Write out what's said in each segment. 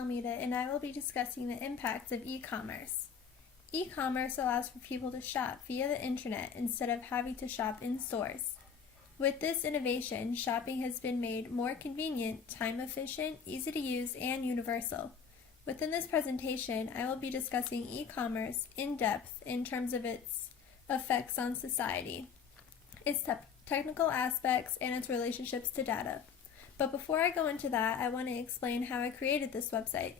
Almeida, and I will be discussing the impacts of e-commerce. E-commerce allows for people to shop via the internet instead of having to shop in stores. With this innovation, shopping has been made more convenient, time-efficient, easy to use, and universal. Within this presentation, I will be discussing e-commerce in depth in terms of its effects on society, its technical aspects, and its relationships to data. But before I go into that, I want to explain how I created this website.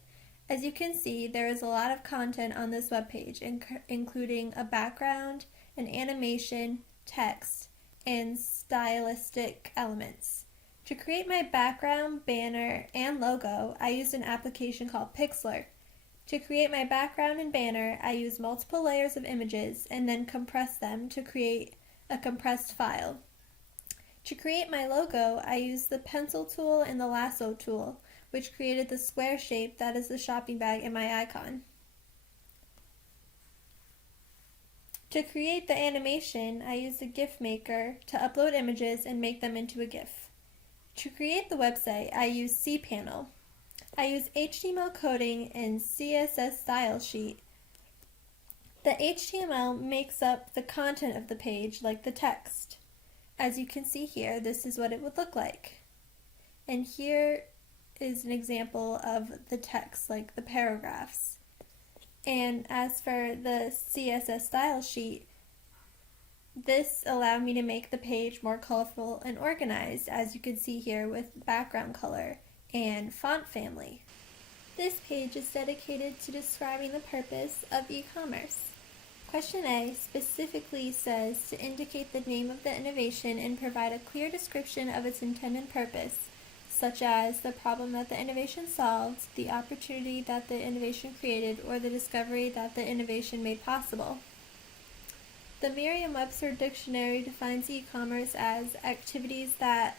As you can see, there is a lot of content on this webpage, including a background, an animation, text, and stylistic elements. To create my background, banner, and logo, I used an application called Pixlr. To create my background and banner, I used multiple layers of images and then compressed them to create a compressed file. To create my logo, I used the pencil tool and the lasso tool, which created the square shape that is the shopping bag in my icon. To create the animation, I used a GIF maker to upload images and make them into a GIF. To create the website, I used cPanel. I used HTML coding and CSS style sheet. The HTML makes up the content of the page, like the text. As you can see here, this is what it would look like. And here is an example of the text, like the paragraphs. And as for the CSS style sheet, this allowed me to make the page more colorful and organized, as you can see here with background color and font family. This page is dedicated to describing the purpose of e-commerce. Question A specifically says to indicate the name of the innovation and provide a clear description of its intended purpose, such as the problem that the innovation solved, the opportunity that the innovation created, or the discovery that the innovation made possible. The Merriam-Webster Dictionary defines e-commerce as activities that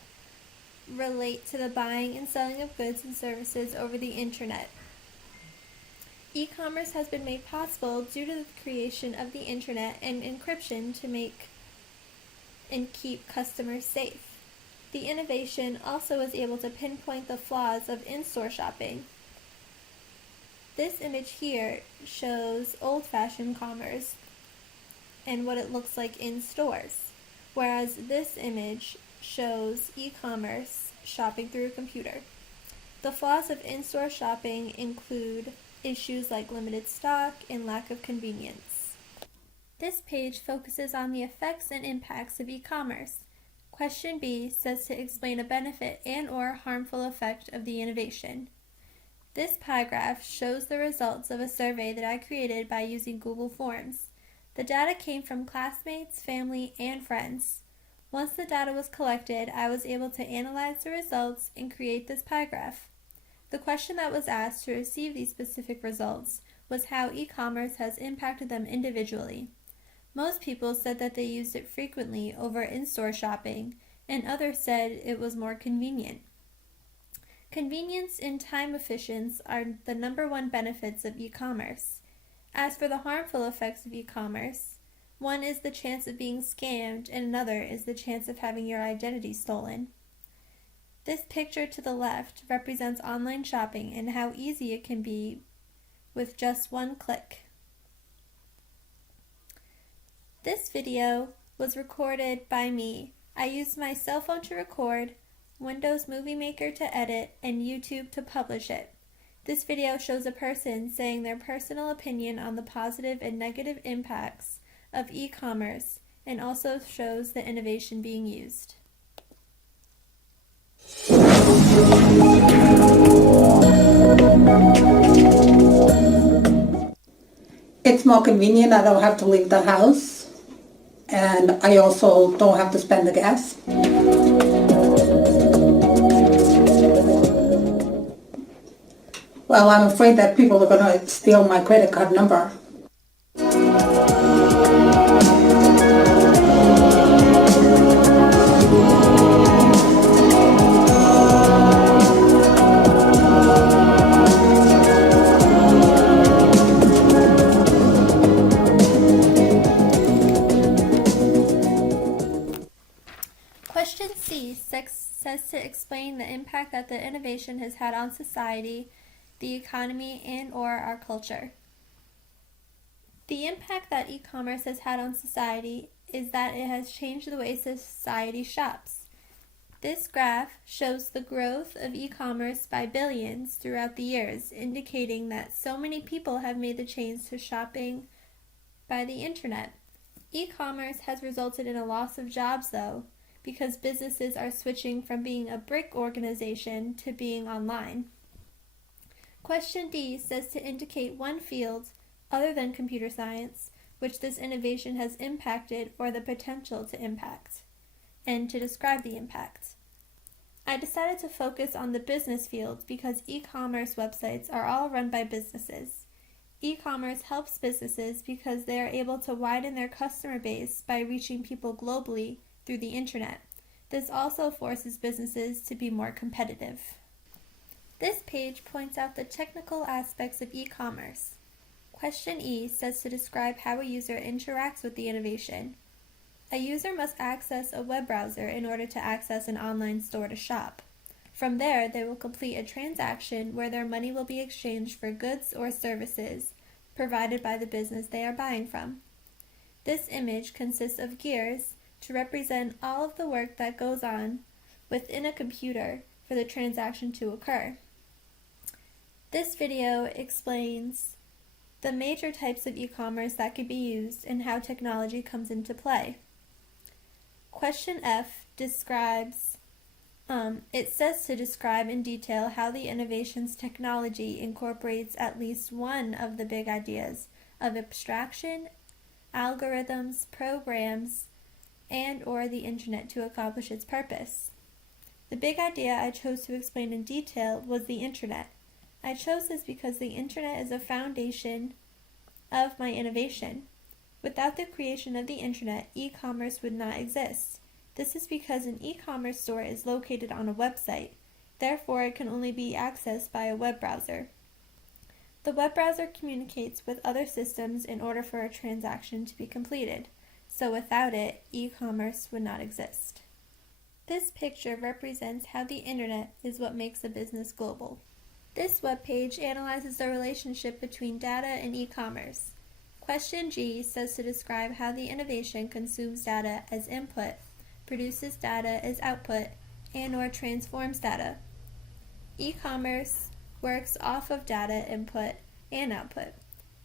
relate to the buying and selling of goods and services over the internet. E-commerce has been made possible due to the creation of the internet and encryption to make and keep customers safe. The innovation also was able to pinpoint the flaws of in-store shopping. This image here shows old-fashioned commerce and what it looks like in stores, whereas this image shows e-commerce shopping through a computer. The flaws of in-store shopping include issues like limited stock and lack of convenience. This page focuses on the effects and impacts of e-commerce. Question B says to explain a benefit and/or harmful effect of the innovation. This paragraph shows the results of a survey that I created by using Google Forms. The data came from classmates, family, and friends. Once the data was collected, I was able to analyze the results and create this paragraph. The question that was asked to receive these specific results was how e-commerce has impacted them individually. Most people said that they used it frequently over in-store shopping, and others said it was more convenient. Convenience and time efficiency are the #1 benefits of e-commerce. As for the harmful effects of e-commerce, one is the chance of being scammed, and another is the chance of having your identity stolen. This picture to the left represents online shopping and how easy it can be with just one click. This video was recorded by me. I used my cell phone to record, Windows Movie Maker to edit, and YouTube to publish it. This video shows a person saying their personal opinion on the positive and negative impacts of e-commerce and also shows the innovation being used. It's more convenient. I don't have to leave the house, and I also don't have to spend the gas. Well, I'm afraid that people are going to steal my credit card number. Question C says to explain the impact that the innovation has had on society the economy, and/or our culture. The impact that e-commerce has had on society is that it has changed the way society shops. This graph shows the growth of e-commerce by billions throughout the years, indicating that so many people have made the change to shopping by the internet. E-commerce has resulted in a loss of jobs, though, because businesses are switching from being a brick organization to being online. Question D says to indicate one field, other than computer science, which this innovation has impacted or the potential to impact, and to describe the impact. I decided to focus on the business field because e-commerce websites are all run by businesses. E-commerce helps businesses because they are able to widen their customer base by reaching people globally through the internet. This also forces businesses to be more competitive. This page points out the technical aspects of e-commerce. Question E says to describe how a user interacts with the innovation. A user must access a web browser in order to access an online store to shop. From there, they will complete a transaction where their money will be exchanged for goods or services provided by the business they are buying from. This image consists of gears to represent all of the work that goes on within a computer for the transaction to occur. This video explains the major types of e-commerce that can be used and how technology comes into play. Question F describes, it says to describe in detail how the innovation's technology incorporates at least one of the big ideas of abstraction, algorithms, programs, and/or the internet to accomplish its purpose. The big idea I chose to explain in detail was the internet. I chose this because the internet is a foundation of my innovation. Without the creation of the internet, e-commerce would not exist. This is because an e-commerce store is located on a website. Therefore, it can only be accessed by a web browser. The web browser communicates with other systems in order for a transaction to be completed. So without it, e-commerce would not exist. This picture represents how the internet is what makes a business global. This webpage analyzes the relationship between data and e-commerce. Question G says to describe how the innovation consumes data as input, produces data as output, and/or transforms data. E-commerce works off of data input and output.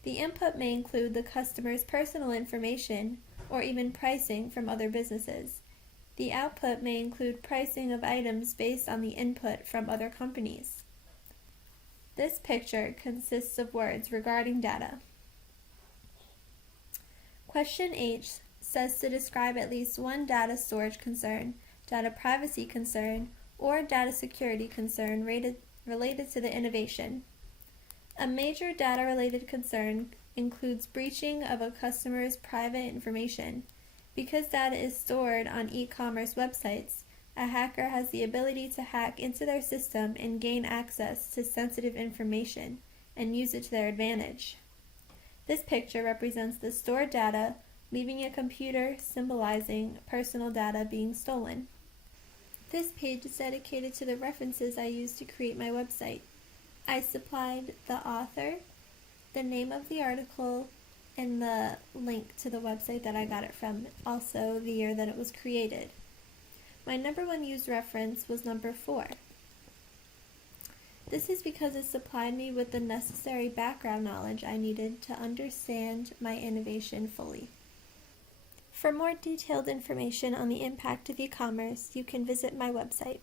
The input may include the customer's personal information or even pricing from other businesses. The output may include pricing of items based on the input from other companies. This picture consists of words regarding data. Question H says to describe at least one data storage concern, data privacy concern, or data security concern related to the innovation. A major data-related concern includes breaching of a customer's private information. Because data is stored on e-commerce websites, a hacker has the ability to hack into their system and gain access to sensitive information and use it to their advantage. This picture represents the stored data leaving a computer, symbolizing personal data being stolen. This page is dedicated to the references I used to create my website. I supplied the author, the name of the article, and the link to the website that I got it from, also the year that it was created. My number one used reference was number 4. This is because it supplied me with the necessary background knowledge I needed to understand my innovation fully. For more detailed information on the impact of e-commerce, you can visit my website.